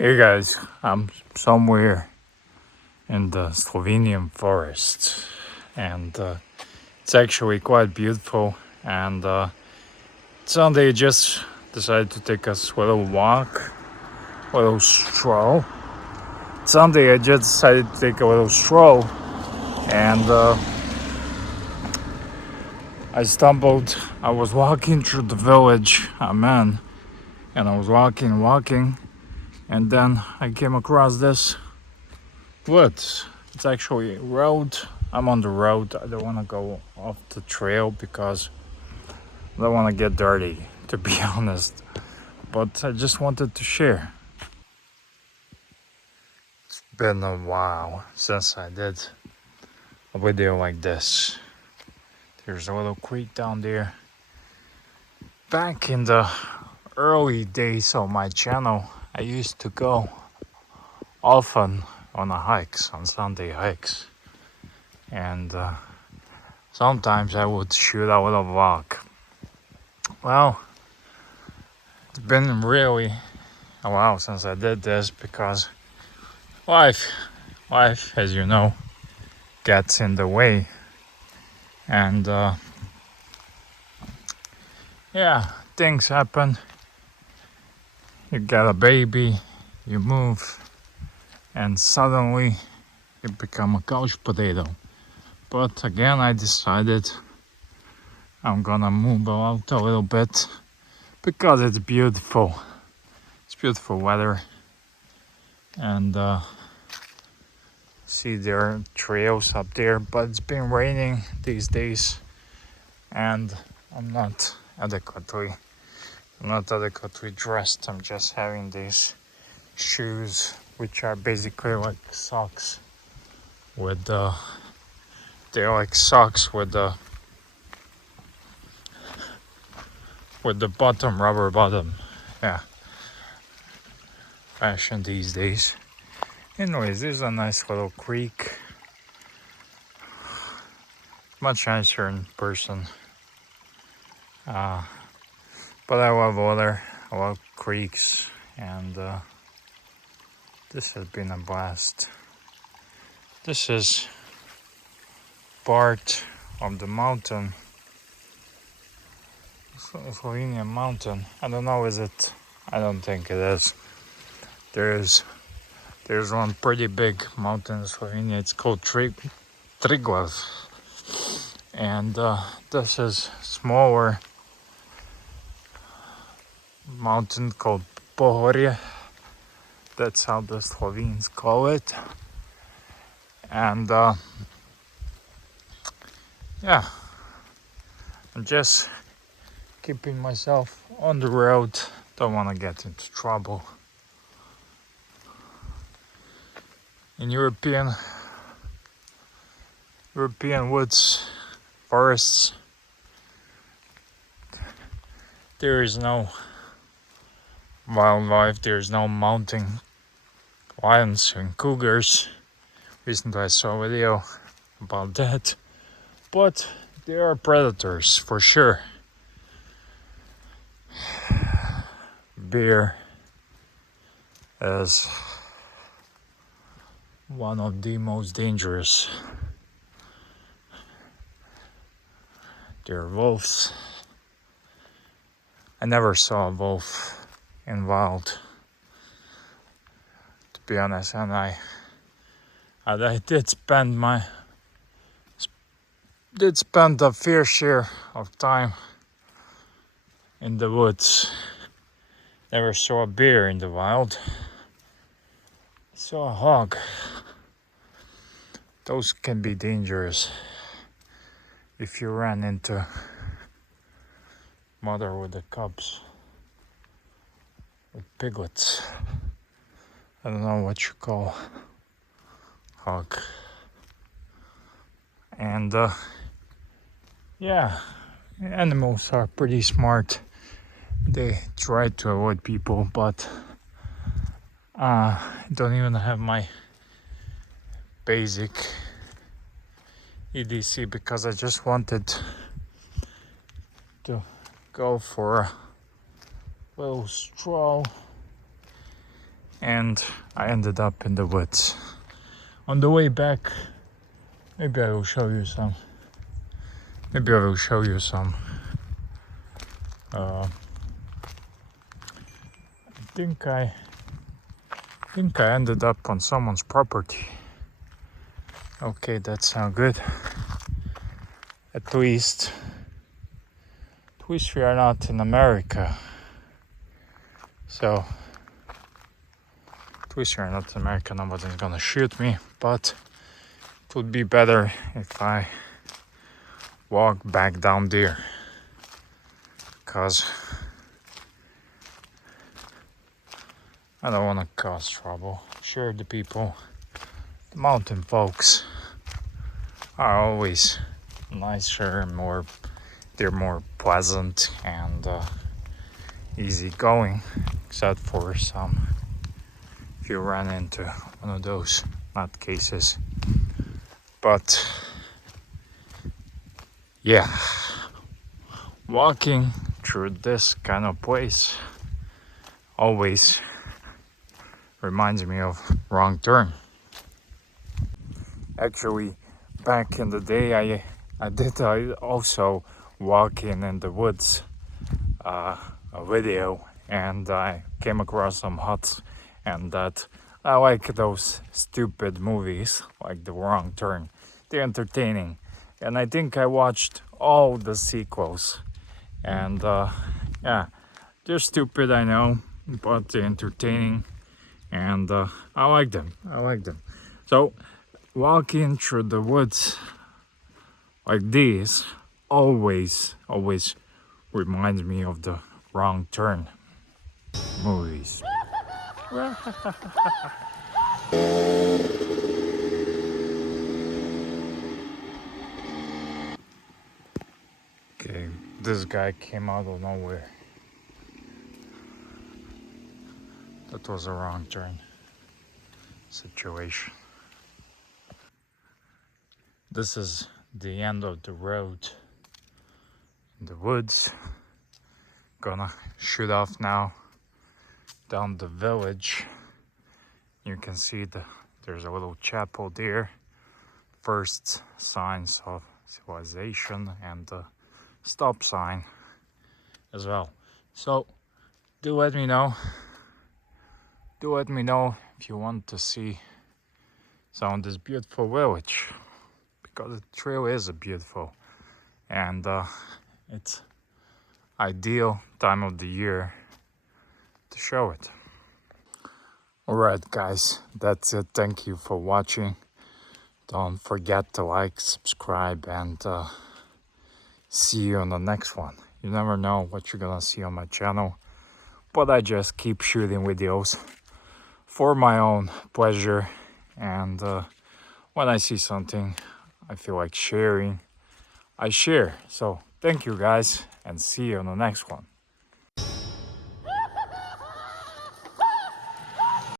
Hey guys, I'm somewhere in the Slovenian forest, and it's actually quite beautiful. And Sunday, I just decided to take a little walk, a little stroll. Sunday, I just decided to take a little stroll, and I stumbled. I was walking through the village, man, and I was walking, and then I came across this woods. It's actually a road. I'm on the road. I don't want to go off the trail because I don't want to get dirty, to be honest. But I just wanted to share. It's been a while since I did a video like this. There's a little creek down there. Back in the early days of my channel, I used to go often on Sunday hikes. And sometimes I would shoot a little vlog. Well, it's been really a while since I did this because life, as you know, gets in the way. And things happen. You get a baby, you move, and suddenly you become a couch potato. But again, I decided I'm gonna move out a little bit because it's beautiful. It's beautiful weather, and see there are trails up there, but it's been raining these days, and I'm not adequately dressed. I'm just having these shoes, which are basically like socks with they're like socks with the bottom, rubber bottom. Yeah, fashion these days. Anyways, there's a nice little creek. Much nicer in person. But I love water. I love creeks, and this has been a blast. This is part of the mountain, Slovenian mountain. I don't know, is it? I don't think it is. There's one pretty big mountain in Slovenia. It's called Triglav, and this is smaller mountain called Pohorje. That's how the Slovenes call it. And I'm just keeping myself on the road. Don't want to get into trouble. In European woods, forests, there is no wildlife. There is no mountain lions and cougars. Recently I saw a video about that, but there are predators for sure. Bear is one of the most dangerous. There are wolves. I never saw a wolf in wild, to be honest, and I did spend a fair share of time in the woods. Never saw a bear in the wild. Saw a hog. Those can be dangerous if you ran into mother with the cubs, with piglets. I don't know what you call hog. And animals are pretty smart. They try to avoid people, but don't even have my basic EDC because I just wanted to go for a little stroll and I ended up in the woods. On the way back, maybe I will show you some. Maybe I will show you some. I think I ended up on someone's property. Okay, that sounds good. At least we are not in America. So at least we are not in America. Nobody's gonna shoot me. But it would be better if I walk back down there, cause I don't want to cause trouble. Sure, the people, the mountain folks, are always nicer and they're more pleasant and easygoing, except for some, if you run into one of those nutcases. But yeah, walking through this kind of place always reminds me of Wrong Turn. Actually, back in the day, I did also walking in the woods a video, and I came across some huts, and that I like those stupid movies like The Wrong Turn. They're entertaining, and I think I watched all the sequels, and yeah, they're stupid, I know, but they're entertaining, and I like them. So walking through the woods like this always reminds me of the Wrong Turn movies. Okay, this guy came out of nowhere. That was a wrong turn situation. This is the end of the road in the woods. Gonna shoot off now down the village. You can see there's a little chapel there. First signs of civilization, and the stop sign as well. So do let me know if you want to see some of this beautiful village, because the trail is beautiful, and it's ideal time of the year to show it. Alright guys, that's it. Thank you for watching. Don't forget to like, subscribe, and see you on the next one. You never know what you're gonna see on my channel, but I just keep shooting videos for my own pleasure, and when I see something I feel like sharing, I share. So thank you guys, and see you on the next one.